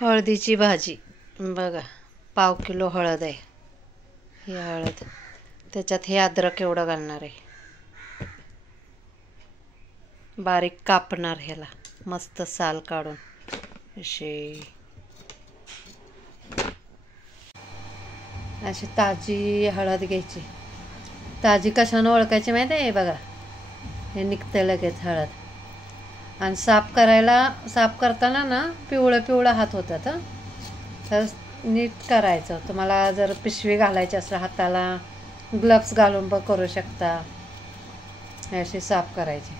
हळदीची भाजी बघा, पाव किलो हळद आहे. ही हळद, त्याच्यात हे अद्रक एवढं घालणार आहे. बारीक कापणार ह्याला, मस्त साल काढून अशी ताजी हळद घ्यायची. ताजी कशानं ओळखायची माहिती आहे? बघा, हे निघते लगेच हळद. आणि साफ करताना ना पिवळं पिवळं हात होतात. तर नीट करायचं. तुम्हाला जर पिशवी घालायची असेल हाताला, ग्लव्स घालून पण करू शकता. अशी साफ करायची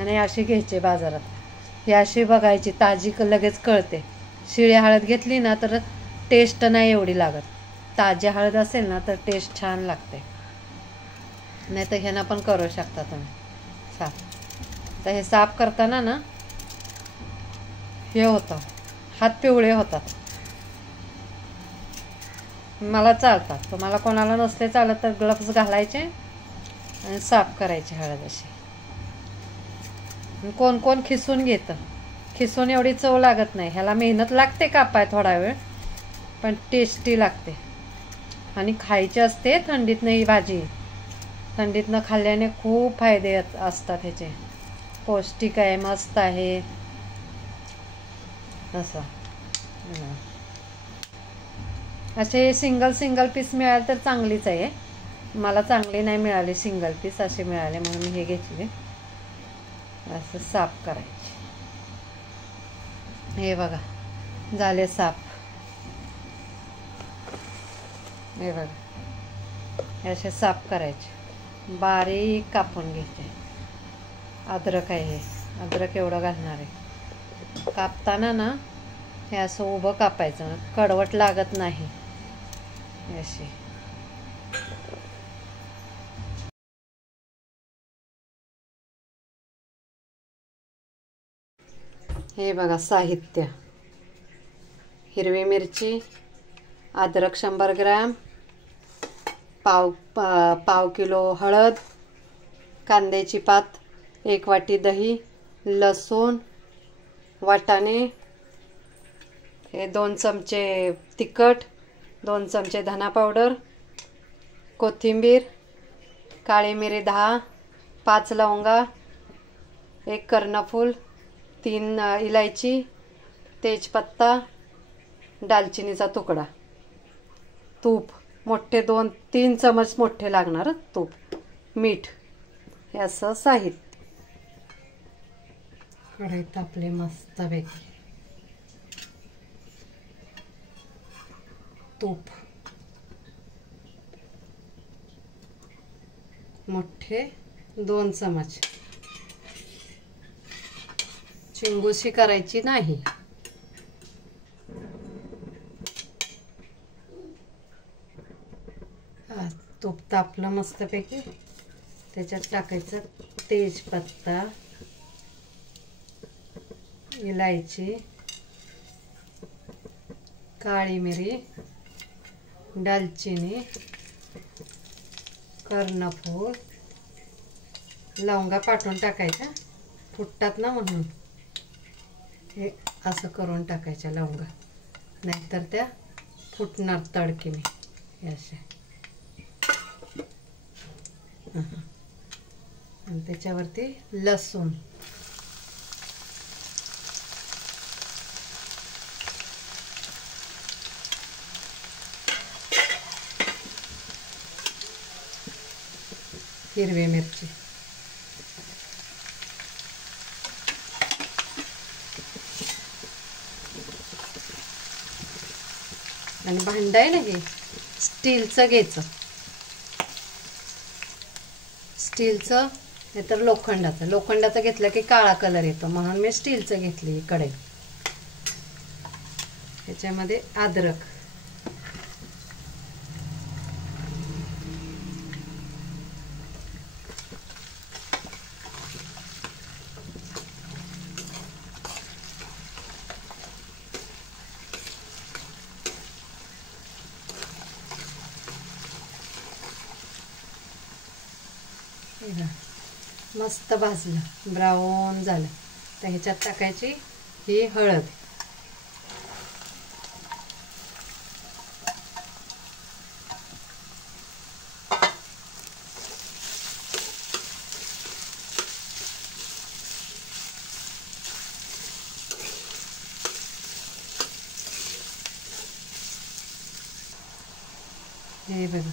आणि अशी घ्यायची बाजारात. ही अशी बघायची, ताजी लगेच कळते. शिळी हळद घेतली ना तर टेस्ट नाही एवढी लागत. ताजी हळद असेल ना तर टेस्ट छान लागते. नाही तर ह्यानं पण करू शकता तुम्ही साफ. तर हे साफ करताना ना हे होतं, हात पिवळे होतात. मला चालतात, तुम्हाला कोणाला नसते चालत तर ग्लव्स घालायचे आणि साफ करायची हळद अशी. कोण कोण खिसून घेतं. खिसून एवढी चव लागत नाही. ह्याला मेहनत लागते कापाय थोडा वेळ, पण टेस्टी लागते. आणि खायची असते थंडीतनं ही भाजी. थंडीतनं खाल्ल्याने खूप फायदे असतात ह्याचे. पौष्टिक आहे, मस्त आहे असं. असे सिंगल पीस मिळाले तर चांगलीच आहे. मला चांगली नाही मिळाली सिंगल पीस, असे मिळाले म्हणून मी हे घेतले. असं साफ करायचे. हे बघा, झाले साफ. हे बघा, असे साफ करायचे. बारीक कापून घ्यायचे. अद्रक आहे, हे अद्रक एवढं घालणार आहे. कापताना ना हे असं उभं कापायचं, कडवट लागत नाही. अशी हे बघा साहित्य. हिरवी मिरची, अद्रक 100 ग्रॅम, पाव किलो हळद, कांद्याची पात, 1 वाटी दही, लसूण, वाटाणे, हे 2 चमचे तिखट, 2 चमचे धना पावडर, कोथिंबीर, काळी मिरी 10, 5 लवंगा, 1 कर्णफूल, 3 इलायची, तेजपत्ता, दालचिनीचा तुकडा, तूप मोठे 2-3 चमच मोठे लागणार तूप, मीठ. हे असं साहित्य. कढई तापले मस्तपैकी. तूप मोठे 2 चमच. चिंगूशी करायची नाही. तूप तापलं मस्तपैकी. त्याच्यात टाकायचं तेजपत्ता, इलायची, काळी मिरी, दालचिनी, कर्णफूल, लवंगा पाठवून टाकायच्या, फुटतात ना म्हणून. हे असं करून टाकायच्या लवंगा, नाहीतर त्या फुटणार तडकीने. हे असे. आणि त्याच्यावरती लसूण, हिरवी मिरची, आणि भांड आहे ना हे स्टीलचं घ्यायचं. स्टीलचं नाही तर लोखंडाचं. लोखंडाचं घेतलं की काळा कलर येतो, म्हणून मी स्टीलचं घेतली कढई. ह्याच्यामध्ये अद्रक, मस्त भाजलं, ब्राऊन झालं. तर ह्याच्यात टाकायची ही हळद. हे बघा,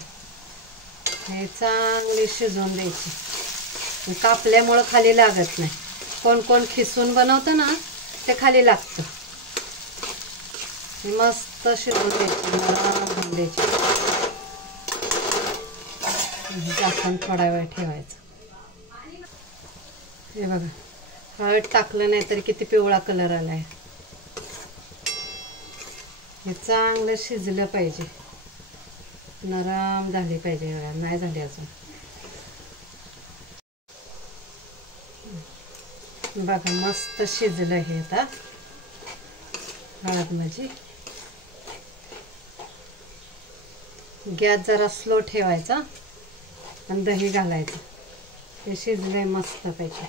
हे चांगले शिजवून द्यायचे. कापल्यामुळं खाली लागत नाही. कोण कोण खिसून बनवतं ना ते खाली लागतं. मस्त शिजवून द्यायची. झाकण थोडा वेळ ठेवायचं. हे बघा, हळद टाकलं नाही तरी किती पिवळा कलर आलाय. हे चांगलं शिजलं पाहिजे, नरम झाली पाहिजे. नाही झाली अजून. बघा मस्त शिजलं हे. आता हळद माझी. गॅस जरा स्लो ठेवायचा आणि दही घालायचं. हे शिजलंय मस्त पैकी.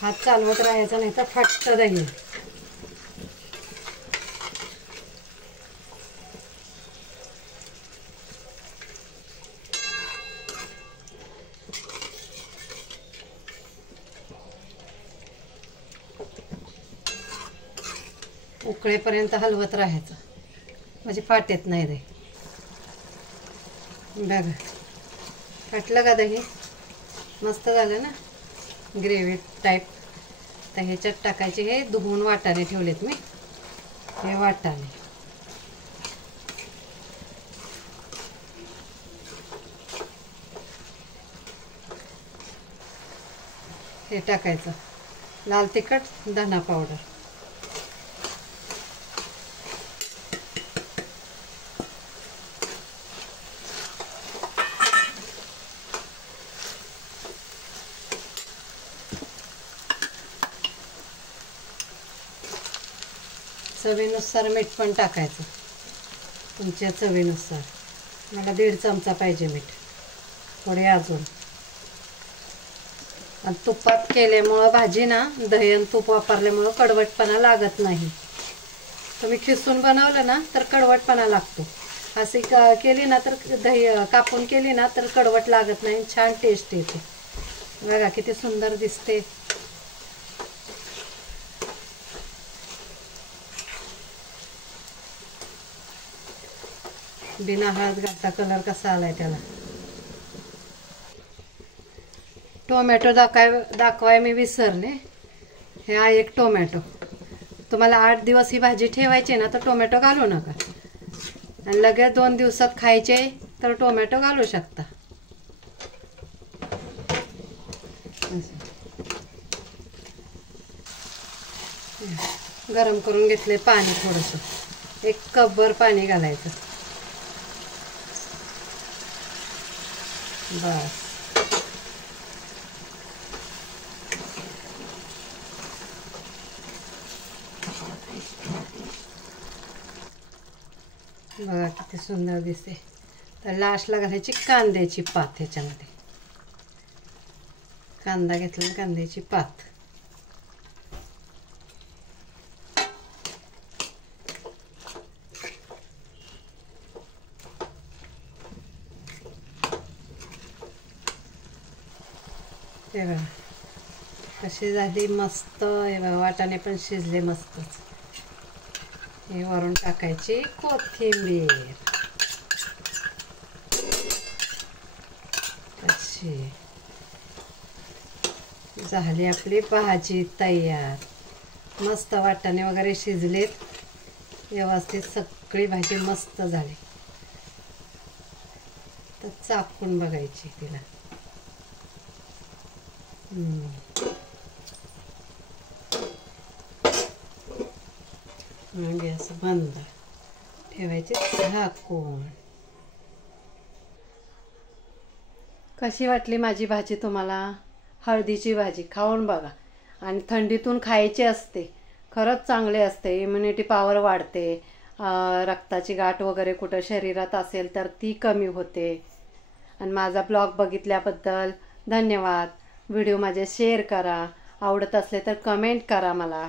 हात चालवत राहायचा नाही तर फाटतं दही. उकळेपर्यंत हलवत राहायचं म्हणजे फाटेत नाही दही. बघा फाटलं का दही? मस्त झालं ना ग्रेव्ही टाईप. तर ह्याच्यात टाकायचे. हे धुवून वाटाणे ठेवलेत मी. हे वाटाणे हे टाकायचं. लाल तिखट, धना पावडर, चवीनुसार मीठ पण टाकायचं. तुमच्या चवीनुसार. मला 1.5 चमचा पाहिजे मीठ. थोडे अजून. आणि तुपात केल्यामुळं भाजी ना, दही आणि तूप वापरल्यामुळं कडवटपणा लागत नाही. तुम्ही खिसून बनवलं ना तर कडवटपणा लागतो. अशी केली ना तर दही कापून केली ना तर कडवट लागत नाही. छान टेस्ट येते. बघा किती सुंदर दिसते. बिना हळद घालता कलर कसा आलाय त्याला. टोमॅटो दाखवाय मी विसरले. हे हा एक टोमॅटो. तुम्हाला 8 दिवस ही भाजी ठेवायची ना तर टोमॅटो घालू नका. आणि लगेच 2 दिवसात खायचे तर टोमॅटो घालू शकता. गरम करून घेतले पाणी थोडंसं. 1 कपभर पाणी घालायचं. बस. बघा किती सुंदर दिसते. तर लास्टला घालायची कांद्याची पात. ह्याच्यामध्ये कांदा घेतला, कांद्याची पात. हे बघा कशी झाली मस्त. हे बघा वाटाणे पण शिजले मस्तच. हे वरून टाकायची कोथिंबीर. अशी झाली आपली भाजी तयार. मस्त वाटाणे वगैरे शिजलेत व्यवस्थित. सगळी भाजी मस्त झाली. तर चाकून बघायची तिला. गॅस बंद ठेवायचे झाकून. कशी वाटली माझी भाजी तुम्हाला? हळदीची भाजी खाऊन बघा. आणि थंडीतून खायची असते. खरंच चांगले असते. इम्युनिटी पॉवर वाढते. रक्ताची गाठ वगैरे कुठं शरीरात असेल तर ती कमी होते. आणि माझा ब्लॉग बघितल्याबद्दल धन्यवाद. व्हिडिओ माझे शेअर करा. आवडत असले तर कमेंट करा मला.